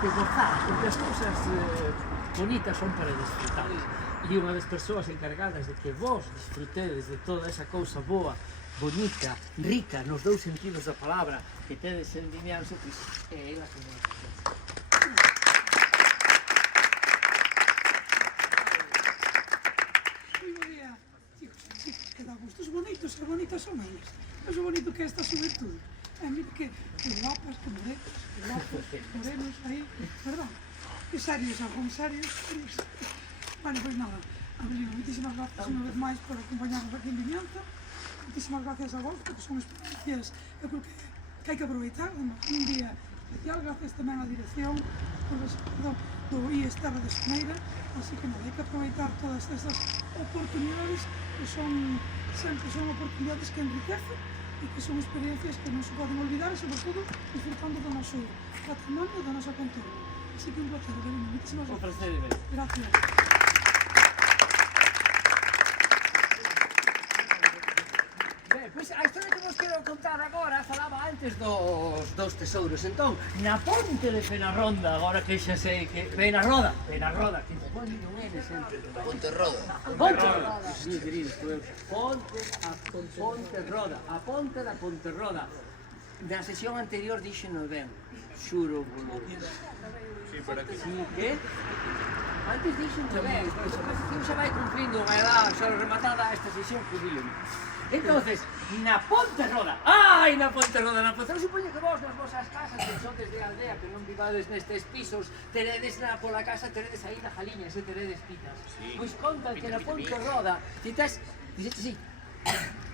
que gozar, porque as cousas bonitas son para disfrutar. E unha das persoas encargadas de que vos disfrutedes de toda esa cousa boa, bonita, rica, nos dous sentidos da palabra, que tedes en Vimianzo, pois é ela que nos disfruta. Moi bo día, chicos, que dá gustos bonitos, que bonitas son eles. É o bonito que é esta xuventude. Mira que guapas, que morenos, morenos aí, verdad? Que serios, algún serios. Bueno, pois nada, Avelino, moitísimas gracias unha vez máis por acompañarnos aquí en Vimianzo. Moitísimas gracias a vos, porque son experiencias, eu creo que hai que aproveitar, un día especial, gracias tamén á dirección, do IES Terra de Soneira, así que nada, hai que aproveitar todas estas oportunidades que son, sempre son oportunidades que enriquecen e que son experiencias que non se poden olvidar e, sobre todo, disfrutando do noso patrimonio e da nosa contorno. Así que un placer, Avelino, moitísimas gracias. Un placer, Avelino. Gracias. Pois a historia que vos quero contar agora falaba antes dos tesouros. Entón, na ponte de Penarronda, agora que xa sei que... Penarroda, que me pon un N sempre. Ponterroda. Ponterroda. Ponterroda, a ponte da Ponterroda. Na sesión anterior dixeno ben, xuro polo... Sí, para que... Sí, que? Antes dixeno ben, pois a sesión xa vai cumprindo unha edad xa rematada esta sesión jubileme. Entonces, na Ponterroda, ai, na Ponterroda, eu supoño que vos nas vosas casas, que sodes de aldea, que non vivades nestes pisos, teredes pola casa, teredes aí na jaliña, se teredes pitas. Pois contan que na Ponterroda, ti tes, dixete así,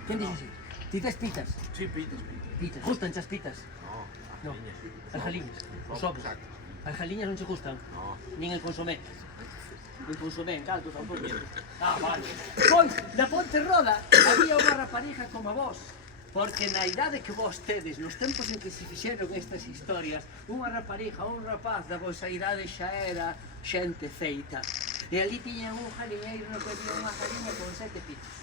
quen dixe así? Ti tes pitas? Sí, pitas. Pitas, gustan as pitas? No, as jaliñas, os ovos. As jaliñas non che gustan? No. Nin el consomé. Un consomé en caldo tampouco. Ah, vale. Pois, na Ponterroda había unha raparija como vos, porque na idade que vos tedes, nos tempos en que se fixeron estas historias, unha raparija ou un rapaz da vosa idade xa era xente feita. E ali tiñan un jaliñeiro no que había unha jaliña con 7 pitos.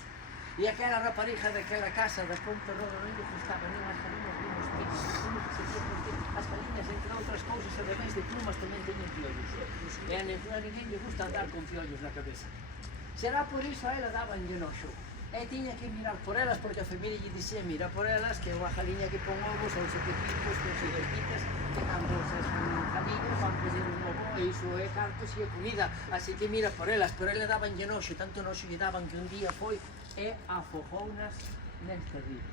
E aquela raparija daquela casa da Ponterroda non lle gustaba nin as jaliñas nin os pitos. Non se sabía por qué as jaliñas, entre outras cousas, ademais de plumas, tamén teñen fiollos. E a ninguén lle gusta andar con fiollos na cabeza. Será por iso a ela dabanlle noxo. E tiña que mirar por elas, porque a familia lle dixía mira por elas, que é unha jaliña que pon ovos, ou 7 pitos, que se pitas, que cando esas jaliñas van poñer un ovo, e iso é cartos e é comida. Así que mira por elas, pero ela dabanlle noxo, tanto noxo lle daban que un día foi e afojounas neste río.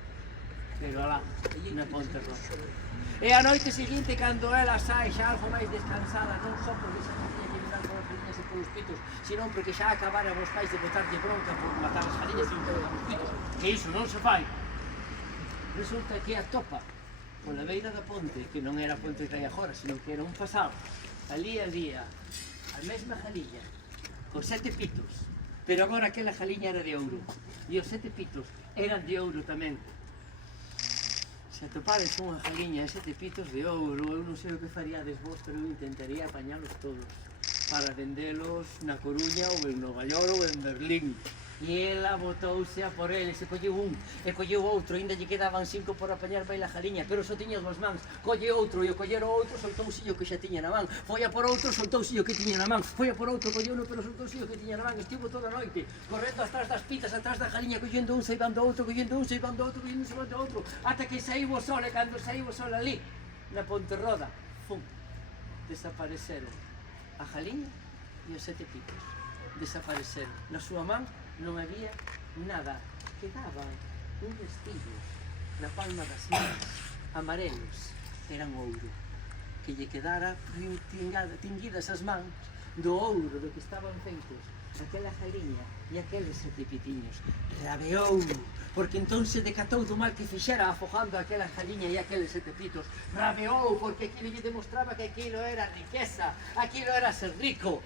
Pero alá, na Ponterroda. E a noite seguinte, cando ela sai xa algo máis descansada, non só porque xa non tiña que mirar polas jaliñas e polos pitos, senón porque xa acabara vos pais de botarlle bronca por matar as jaliñas e polos pitos. Que iso non se fai. Resulta que a topa pola beira da ponte, que non era a ponte que hai agora, senón que era un pasado. Ali había a mesma jaliña, con 7 pitos, pero agora aquela jaliña era de ouro. E os 7 pitos eran de ouro tamén. Se atopades unha jaliña e 7 pitos de ouro, eu non sei o que faríades vos, pero eu intentaría apañalos todos para vendelos na Coruña ou en Nova York ou en Berlín. E ela botouse a por eles, e colleu un, e colleu outro, ainda lle quedaban 5 por apañar vai la jaliña, pero só tiña 2 mans. Colle outro, e o collero outro, soltouse o que xa tiña na man. Foi a por outro, soltouse o que tiña na man. Foi a por outro, colleu uno, pero soltouse o que tiña na man. Estivo toda a noite, correndo atrás das pitas, atrás da jaliña, collendo un, saibando outro, collendo un, saibando outro, collendo un, saibando outro, ata que saiu o sol, e cando saiu o sol ali, na Ponterroda, fum, desapareceron a jaliña e os 7 pitos. Desapareceron. Na súa man non había nada, quedaban un vestido na palma das mans, amarelos, eran ouro, que lle quedara tinguidas as mans do ouro do que estaban feitos aquela jaliña e aqueles 7 pitiños. Rabeou, porque entón se decatou do mal que fixera afojando aquela jaliña e aqueles 7 pitos. Rabeou, porque aquilo lle demostraba que aquilo era riqueza, aquilo era ser rico.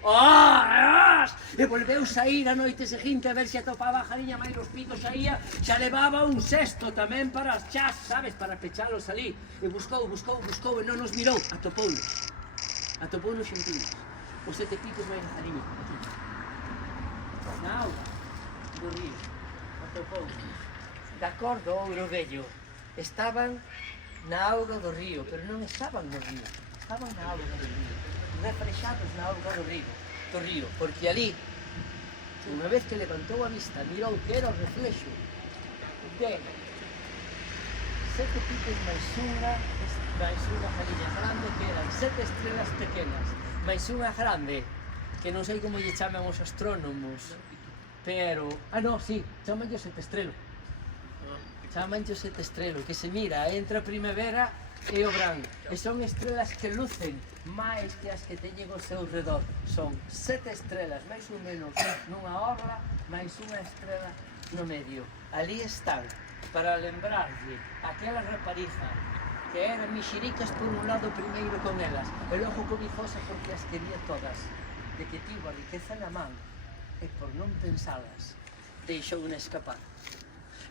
E volveu sair a noite seguinte a ver se atopaba a jaliña, máis os pitos saía, xa levaba un cesto tamén para as chas, sabes, para pechalos ali. E buscou, e non nos mirou, atopounos xuntinos. Os 7 pitos máis a jaliña, aquí. Na auga do río, atopounos. Da cor do ouro vello, estaban na auga do río, pero non estaban no río, estaban na auga do río. reflexados na auga do río, porque ali, unha vez que levantou a vista, mirou que era o reflexo de 7 picos máis unha galiña grande, que eran 7 estrelas pequenas, máis unha grande, que non sei como lle chaman os astrónomos, pero... sí, chamanlle o 7 estrelo. Chamanlle o 7 estrelo, que se mira entre a primavera e o verán. E son estrelas que lucen máis que as que teñen ao seu redor. Son 7 estrelas, máis ou menos, nunha orla, máis unha estrela no medio. Ali están, para lembrarlle aquela rapariza que eran mixiricas por un lado primeiro con elas, e logo cobizosa porque as quería todas, de que tivo a riqueza na man, e por non pensalas, deixou unha escapar.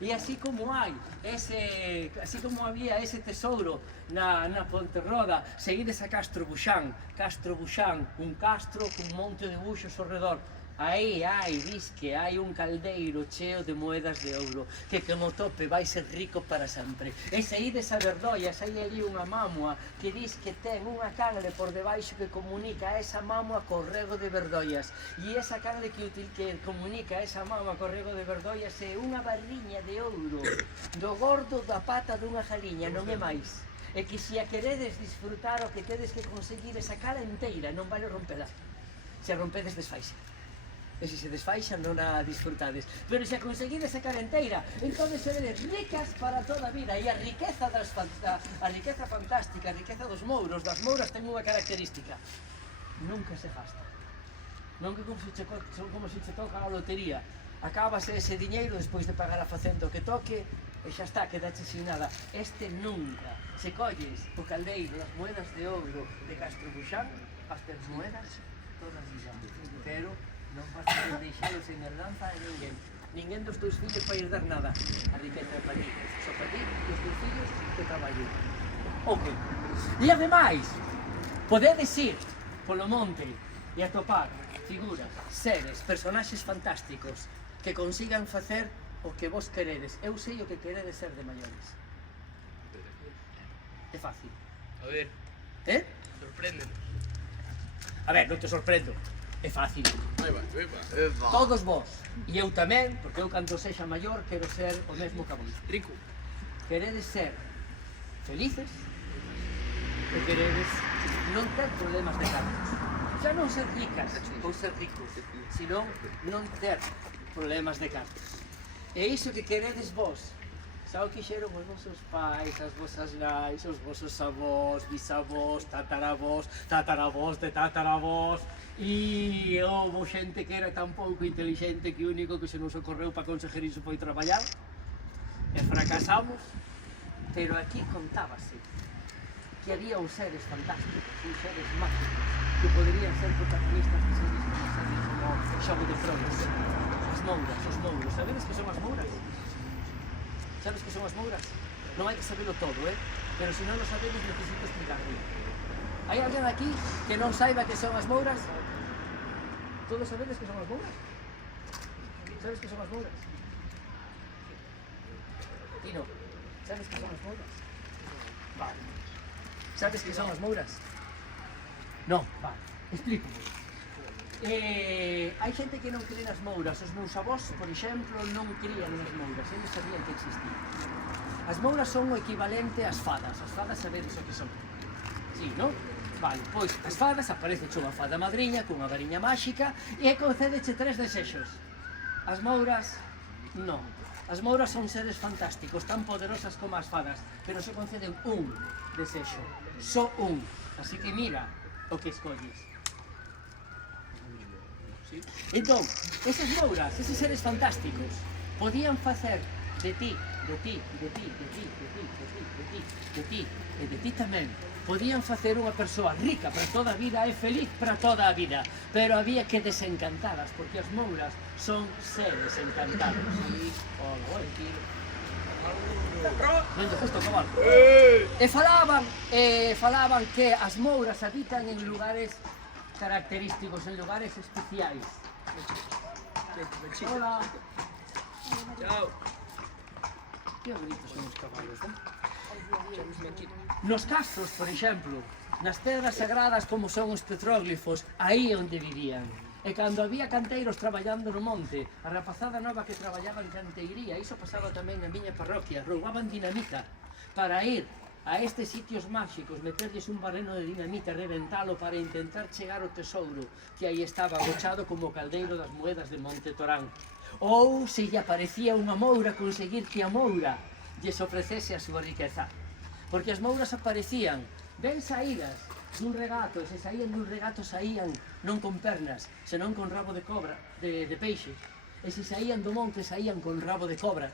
E así como había ese tesouro na Ponterroda, seguides a Castro Buxán, un castro cun monte de buxos ao redor. Aí dis que hai un caldeiro cheo de moedas de ouro, que como tope vai ser rico para sempre. E seguides a Verdoias, hai ali unha mámoa que dis que ten unha canle por debaixo que comunica a esa mámoa co rego de Verdoias. E esa canle que comunica a esa mámoa co rego de Verdoias é unha barriña de ouro do gordo da pata dunha jaliña, non é máis. E que se a queredes disfrutar, o que tedes que conseguir é sacala enteira, non vale rompela. Se a rompedes, desfaixa. E se desfaixa, non a disfrutades. Pero se a conseguides sacar enteira, entón seredes ricas para toda a vida. E a riqueza fantástica, a riqueza dos mouros, das mouras ten unha característica: nunca se gasta. Non que como se che toca a lotería. Acábase ese diñeiro despois de pagar a facenda o que toque, e xa está, quedache sin nada. Este nunca. Se colles o caldeiro das moedas de ouro de Castro Buxán, as tes moedas toda a vida. Pero non vas a deixalos en herdanza a ninguén. Ninguén dos teus fillos vai dar nada. A riqueza é para ti. Só para ti e os teus fillos que traballen. Ok. E ademais, podedes ir polo monte e atopar figuras, seres, personaxes fantásticos que consigan facer o que vos queredes. Eu sei o que queredes ser de maiores. É fácil. A ver, sorpréndenos. A ver, non te sorprendo. É fácil. Aí va. Todos vos, e eu tamén, porque eu cando sexa maior quero ser o mesmo que vos. Rico. Queredes ser felices e queredes non ter problemas de cargos. Xa non ser ricas ou ser ricos, senón non ter problemas de cargos. E iso que queredes vos, xa o quixeron os vosos pais, as vosas nais, os vosos avós, bisavós, tataravós de tataravós. E houve xente que era tan pouco intelixente que o único que se nos ocorreu para conseguir iso foi traballar, e fracasamos. Pero aquí contábase que había uns seres fantásticos, uns seres mágicos, que poderían ser protagonistas de series como Xogo de Tronos. As mouras. Sabedes que son as mouras? Sabes que son as mouras? Non hai que sabelo todo, pero se non lo sabedes necesito explicarlo. Hai alguén aquí que non saiba que son as mouras? Todos sabedes que son as mouras? Sabes que son as mouras? Tino, sabes que son as mouras? Vale. Sabes que son as mouras? Non, vale. Explícame. Hai xente que non cree nas mouras. Os meus avós, por exemplo, non crían nas mouras. Eles sabían que existían. As mouras son o equivalente ás fadas. As fadas sabedes o que son. Sí, non? Vale, pois as fadas aparece unha fada madriña cunha variña máxica e concédeche 3 desexos. As mouras, non. As mouras son seres fantásticos, tan poderosas como as fadas, pero se conceden un desexo, só un. Así que mira o que escolles. Entón, esas mouras, eses seres fantásticos, podían facer de ti e de ti tamén. Podían facer unha persoa rica para toda a vida e feliz para toda a vida, pero había que desencantalas, porque as mouras son seres encantados. Non lle justo cabal. E falaban que as mouras habitan en lugares característicos, en lugares especiais. Hola. Chao. Que bonitos son os cabalos, non? Nos castros, por exemplo, nas pedras sagradas como son os petróglifos, aí é onde vivían. E cando había canteiros traballando no monte, a rapazada nova que traballaba en canteiría, iso pasaba tamén na miña parroquia, roubaban dinamita para ir a estes sitios máxicos, meterlles un barreno de dinamita, reventalo para intentar chegar ao tesouro que aí estaba agochado como o caldeiro das moedas de Monte Torán. Ou, se lle aparecía unha moura, conseguir que a moura lles ofrecese a súa riqueza. Porque as mouras aparecían ben saídas dun regato, e se saían dun regato saían non con pernas, senón con rabo de cobra, de peixe. E se saían do monte saían con rabo de cobra.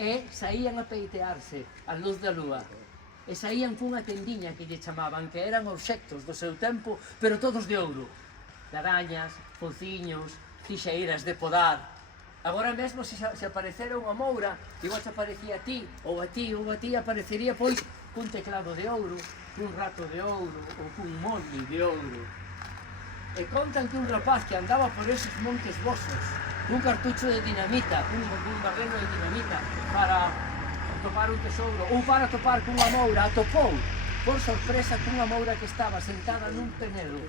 E saían a peitearse a luz da lúa. E saían cunha tendiña que lle chamaban, que eran obxectos do seu tempo, pero todos de ouro. Larañas, fociños, tixeiras de podar. Agora mesmo, se aparecera unha moura, igual se aparecía a ti, ou a ti, ou a ti, aparecería, pois, cun teclado de ouro, cun rato de ouro, ou cun molde de ouro. E contan que un rapaz que andaba por esos montes vosos, cun cartucho de dinamita, cun barreno de dinamita, para topar un tesouro, ou para topar cunha moura, atopou, por sorpresa, cunha moura que estaba sentada nun penedo,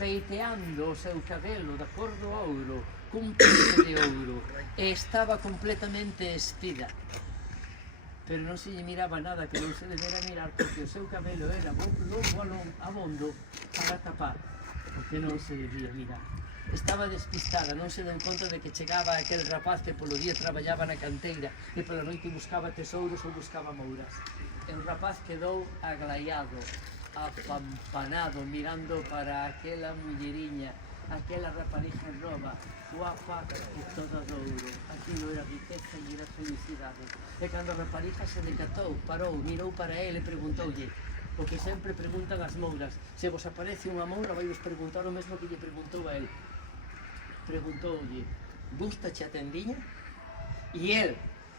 peiteando o seu cabelo da cor do ouro, cun peito de ouro, e estaba completamente espida. Pero non se lle miraba nada que non se debera mirar, porque o seu cabelo era longo abondo para tapar, porque non se debía mirar. Estaba despistada, non se deu conta de que chegaba aquel rapaz que polo día traballaba na canteira e pola noite buscaba tesouros ou buscaba mouras. E o rapaz quedou aglaiado, apampanado, mirando para aquela mulleriña, aquela raparixa nova, guapa e toda de ouro. Aquilo era riqueza e era felicidade. E cando a raparixa se decatou, parou, mirou para ele e preguntoulle o que sempre preguntan as mouras: se vos aparece unha moura, vai vos preguntar o mesmo que lle preguntou a él. Preguntoulle: gustache a tendiña? E el,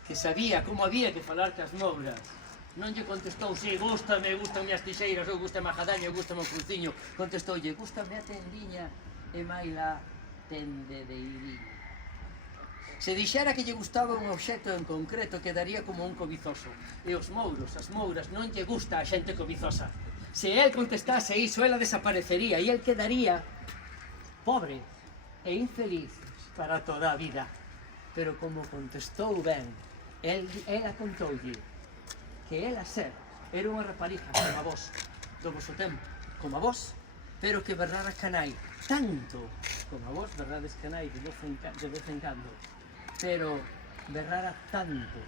que sabía como había que falar cas mouras, non lle contestou: si, gústame as tixeiras, ou gústame a jadaña, ou gústame o cruciño. Contestoulle: gústame a tendiña e maila tendedeiriña. Se dixera que lle gustaba un obxecto en concreto, quedaría como un cobizoso. E os mouros, as mouras, non lle gusta a xente cobizosa. Se el contestase iso, ela desaparecería e el quedaría pobre e infeliz para toda a vida. Pero como contestou ben, ela contoulle que ela ser era unha rapariga como a vos, do vosso tempo, como a vos, pero que berrara canai, tanto como a vos berrades canai de vez en cando, pero berrara tanto,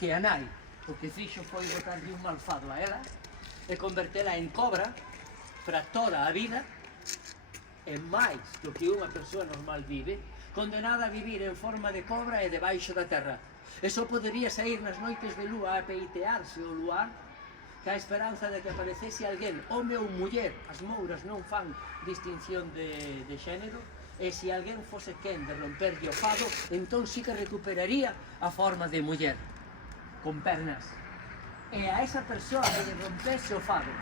que a nai o que fixo foi botarlle un malfado a ela e convertela en cobra para toda a vida, e máis do que unha persoa normal vive, condenada a vivir en forma de cobra e debaixo da terra. E só podería sair nas noites de lúa a peitearse o luar, ca esperanza de que aparecese alguén, home ou muller. As mouras non fan distinción de xénero, e se alguén fose quen de romperlle o fado, entón sí que recuperaría a forma de muller, con pernas. E a esa persoa que lle rompese o fado,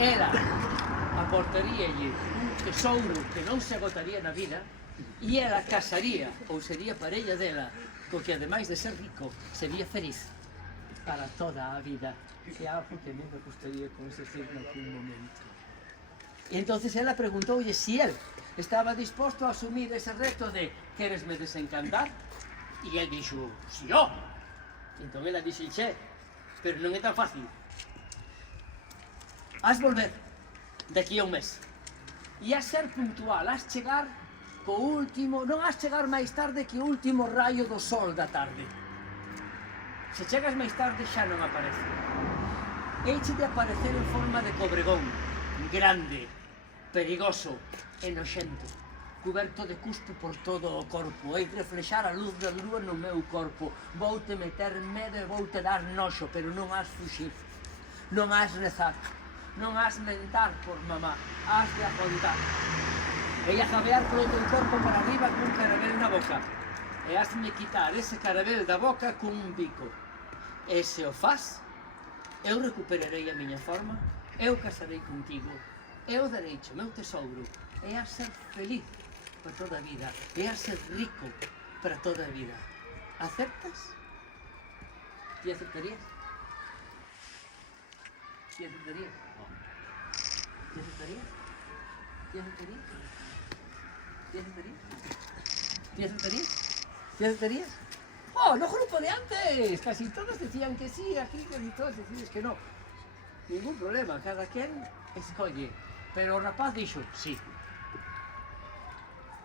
ela aportaríalle un tesouro que non se agotaría na vida, e ela casaría, ou sería parella dela, co que ademais de ser rico, sería feliz para toda a vida, que é algo que a mí me gustaría conseguir en algún momento. E entonces ela preguntoulle si él estaba disposto a asumir ese reto de queresme desencantar, e el dixo, si yo. Entón ela dixo, che, pero non é tan fácil. Has volver daqui a un mes e has ser puntual, has chegar co último, non has chegar máis tarde que o último raio do sol da tarde. Se chegas máis tarde xa non aparece. Eiche de aparecer en forma de cobregón, grande, perigoso e noxento, cuberto de cuspe por todo o corpo, e reflexar a luz da lúa no meu corpo. Voute meter medo e voute dar noxo, pero non has fuxir, non has rezar, non has mentar por mamá, has de apontar. E a jabear polo teu corpo para arriba cun carabel na boca. E hasme quitar ese carabel da boca cun bico. E se o faz, eu recuperarei a miña forma, eu casarei contigo, eu darei o meu tesouro, e a ser feliz para toda a vida, e a ser rico para toda a vida. Aceptas? Ti aceptarías? Ti aceptarías? Ti aceptarías? Ti aceptarías? Ti aceptarías? Ti aceptarías? Ti aceptarías? Oh, no grupo de antes. Casi todos decían que sí, aquí casi todos decían que no. Ningún problema, cada quien escolle. Pero o rapaz dixo sí.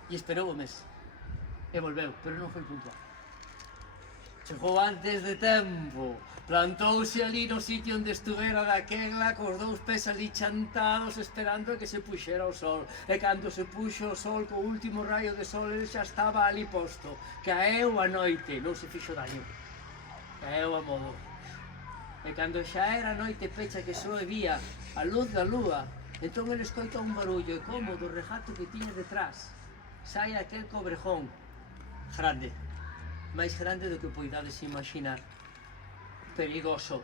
E esperou o mes. E volveu, pero non foi puntual. Chegou antes de tempo. Plantouse ali no sitio onde estuvera daquela cos dous pés ali chantados esperando a que se puxera o sol. E cando se puxo o sol, co último raio de sol, ele xa estaba ali posto. Caeu a noite, non se fixo daño. Caeu a modo. E cando xa era noite pecha que só vía a luz da lúa, entón ele escoita un barullo e como do regato que tiña detrás sai aquel cobrejón grande, máis grande do que poidades imaginar, perigoso,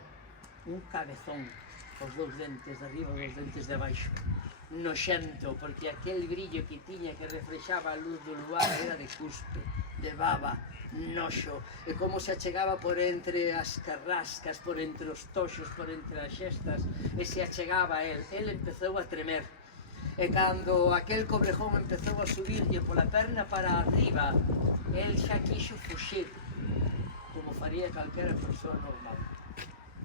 un cabezón, os dous dentes de arriba e os dentes de baixo, noxento, porque aquel brillo que tiña que reflexaba a luz do luar era de cuspe, de baba, noxo, e como se achegaba por entre as carrascas, por entre os toxos, por entre as xestas, e se achegaba a el empezou a tremer. E cando aquel cobrejón empezou a subirlle pola perna para arriba, el xa quixo fuxir, como faría calquera persoa normal.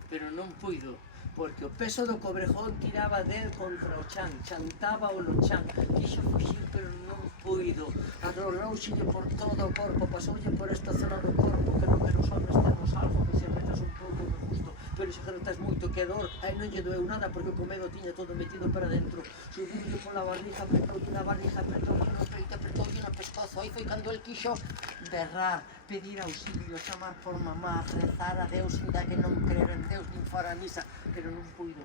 Pero non puido, porque o peso do cobrejón tiraba del contra o chan, chantaba o no chan, quixo fuxir, pero non puido. Arrolouxelle por todo o corpo, pasoulle por esta zona do corpo, que non os homes temos algo que se apretas un pouco de justo, pero se apretas moito que dor, aí non lle doeu nada porque o comedo tiña todo metido para dentro. Subiu pola barriga, apretoulle na barriga, apretoulle no peito, apretoulle no pescozo, aí foi cando el quixo berrar, pedir auxilio, chamar por mamá, rezar a Deus, ainda que non crer en Deus, nin fora a misa, pero non puido,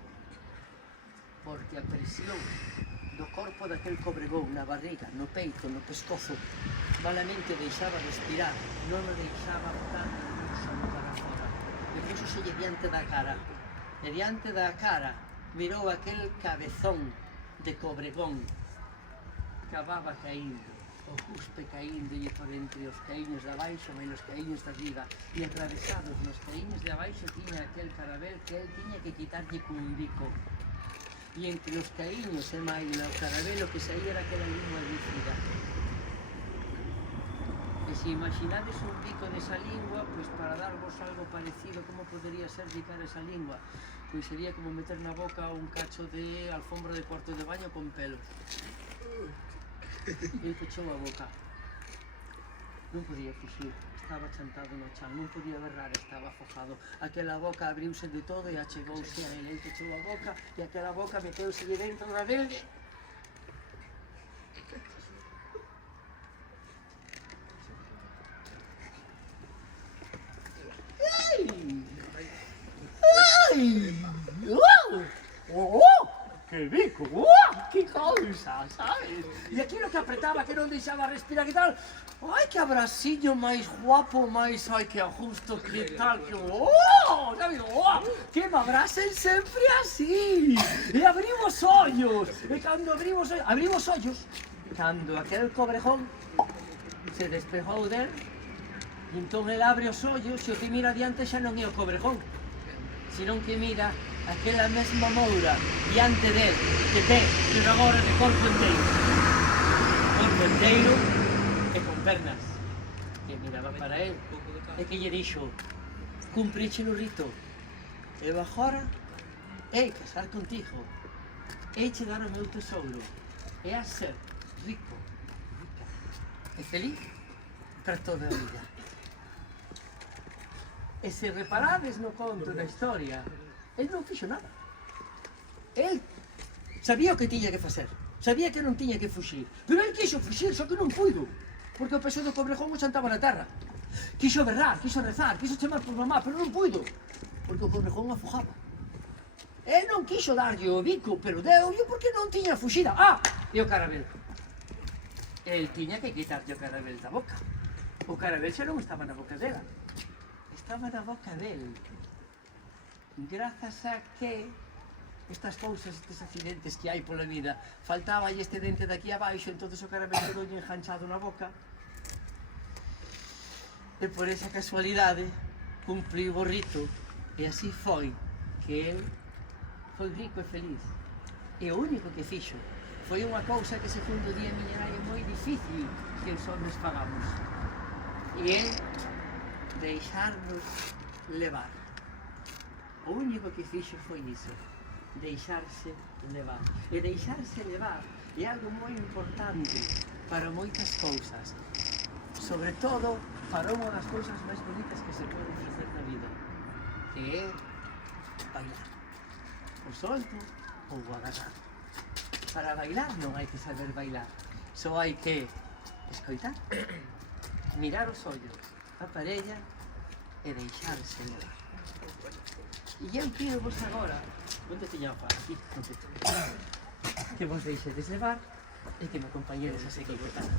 porque a presión do corpo daquel cobregón na barriga, no peito, no pescozo, malamente deixaba respirar, non o deixaba botar un son para fora. E puxo selle diante da cara, e diante da cara mirou aquel cabezón de cobregón, acababa caindo, o cuspe caíndo por entre os caíños de abaixo e os caíños de arriba, e atravesados nos caíños de abaixo tiña aquel carabel que él tiña que quitarlle cun bico, e entre os caíños e maila o carabelo que saía era aquela lingua lícida. E se imaginades un bico desa lingua, pois para darvos algo parecido como podería ser bicar esa lingua, pois sería como meter na boca un cacho de alfombra de cuarto de baño con pelos. E pechou a boca. Non podía fuxir, estaba chantado no chan, non podía berrar, estaba afojado. Aquela boca abriuse de todo e achegouse a ele. El pechou a boca e aquela boca meteuse dentro da dele. ¡Qué bico! ¡Qué cousa! ¿Sabes? E aquilo que apretaba, que non deixaba respirar, que tal? ¡Ai, que abrasillo máis guapo, máis, ai, que ajusto, que tal, que... ¡Oh! ¿Sabes? ¡Oh! Que me abrasen sempre así! E abrimos ollos! E cando abrimos ollos, cando aquel cobrejón se despejou del, entón el abre os ollos e o que mira adiante xa non é o cobrejón, senón que mira aquela mesma moura diante del que ten unha agora de corpo enteiro e con pernas, que miraba para él e que lle dixo: cumpriche o rito, e agora hei casar contigo, hei che dar o meu tesouro, e a ser rico, rica e feliz para toda a vida. E se reparades no conto da historia, el non fixo nada. El sabía o que tiña que facer, sabía que non tiña que fuxir, pero el quixo fuxir, só que non puido, porque o peso do cobrejón o xantaba na terra. Quixo berrar, quixo rezar, quixo chamar por mamá, pero non puido, porque o cobrejón afojaba. El non quixo darlle o bico, pero deulle porque non tiña fuxida. Ah, e o carabel. El tiña que quitarlle o carabel da boca. O carabel xa non estaba na boca dela, estaba na boca del. Grazas a que estas cousas, estes accidentes que hai pola vida, faltaba este dente de aquí abaixo, entonces o carabel quedou enganchado na boca, e por esa casualidade cumpliu o rito e así foi que el foi rico e feliz. E o único que fixo foi unha cousa que, segundo di a miña nai, é moi difícil que os homens fagamos. E é deixarnos levar. O único que fixo foi iso, deixarse levar. E deixarse levar é algo moi importante para moitas cousas. Sobre todo para unha das cousas máis bonitas que se pode facer na vida, que é bailar. O solto ou o agarrar. Para bailar non hai que saber bailar, só hai que escoitar, mirar os ollos a parella e deixarse levar. E eu pido vos agora, onde tiña o Juan? Aquí, que vos deixedes levar e que me acompañedes a seguir votando.